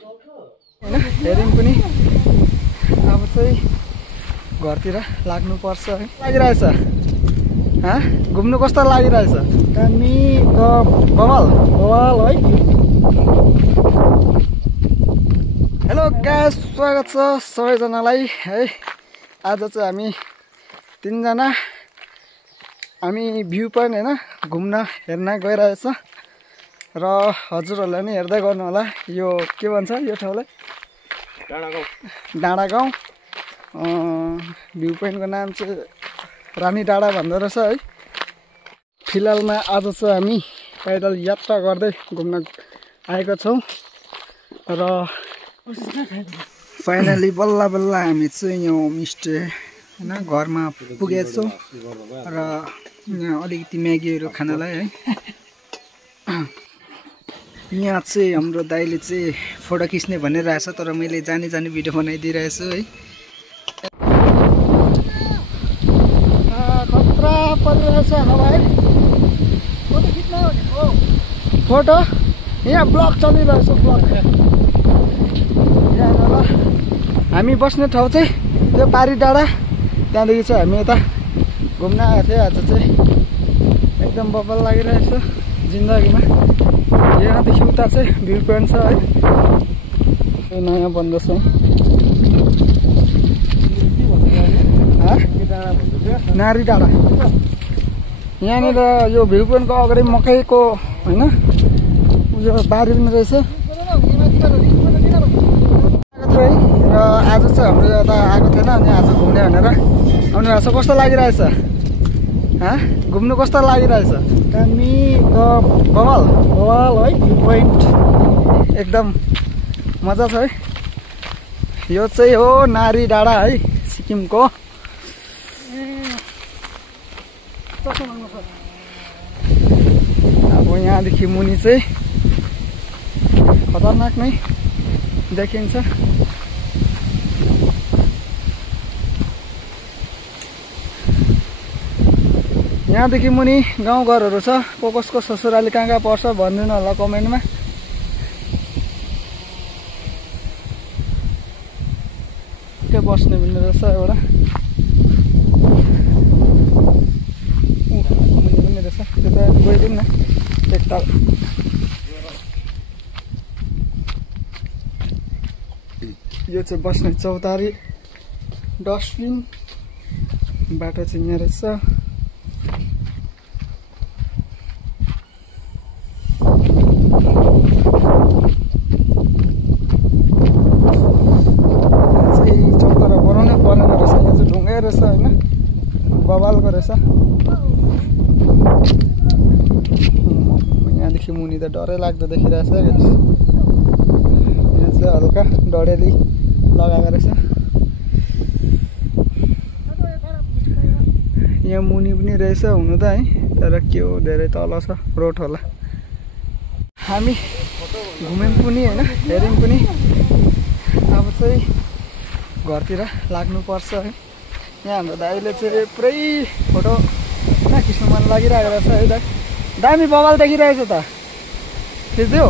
हैन हेरिङ पनि अब चाहिँ घरतिर लाग्नुपर्छ है लागिरहेछ घुम्नु कस्तो लागिरहेछ दामी बवाल है हेलो गाइस स्वागत छ सबैजनालाई है आज चाहिँ हामी तीनजना हामी भ्यू पोइन्ट हैन घुम्न हेर्न गइरहेछ र हजुरहरुले नि हेर्दै गर्नु होला यो के भन्छ यो ठाउँलाई डाँडा गाउँ भ्यू पोइन्टको नाम चाहिँ रानी डाँडा भन्दो रहेछ है फिलहालमा आज चाहिँ हामी पैदल यात्रा गर्दै घुम्न आएका छौं र फाइनली बल्ल बल्ल हामी चाहिँ यो होमस्टे हैन घरमा पुगेका छौं र यहाँ अलिकति म्यागीहरु खानलाई है यहाँ चाहिँ हाम्रो दाइले चाहिँ फोटो खिच्ने भनिरहेछ तर मैले जानी भिडियो बनाइदिइरहेछु है खतरा परिरहेछ हवा है फोटो खिच्न हो फोटो यहाँ ब्लग चलिरहेछ ब्लग यहाँ हामी बस्ने ठाउँ चाहिँ त्यो पारी डाँडा त्यहाँदेखि चाहिँ हामी यता घुम्न आएको थियौं आज चाहिँ एकदम बबल लागिरहेछ जिन्दगीमा यहाँदेखि उता चाहिँ भ्यू पोइन्ट छ है नयाँ बन्दैछ नारी डाँडा यहाँनिर यो भ्यू पोइन्टको अगाडि मकैको हैन यो बारी पनि रहेछ र आज चाहिँ हाम्रो यता आएको थिएन अनि आज घुम्ने भनेर आउनुभएको छ कस्तो लागिरहेछ घुम्नु कस्तो लागिरहेछ दामी बवाल है भ्यू पोइन्ट एकदम मजा छ है यो चाहिँ हो नारी डाँडा है सिक्किमको अब यहाँदेखि मुनि चाहिँ खतरनाक नै देखिन्छ यहाँदेखि मुनि गाउँघरहरू छ कसको ससुराली कहाँ पर्छ भनिदिनु होला कमेन्टमा के बस्ने भन्ने रहेछ एउटा मुनि पनि रहेछ त्यता गइदिउँ न एकताल यो चाहिँ बस्ने चौतारी डस्टबिन बाटो चाहिँ यहाँ रहेछ बवालको रहेछ यहाँदेखि मुनि त डरै लाग्दो देखिरहेछ यहाँ चाहिँ हल्का डढेली लगाएको रहेछ यहाँ मुनि पनि रहेछ हुनु त है तर के हो धेरै तल छ रोड होला हामी घुम्यौं पनि हैन हेर्यौं पनि अब चाहिँ घरतिर लाग्नुपर्छ है यहाँ हाम्रो दाइले चाहिँ पुरै फोटो खिच्नु मन लागिरहेको रहेछ है दाइ दामी बवाल देखिरहेछ त खिच्दियौ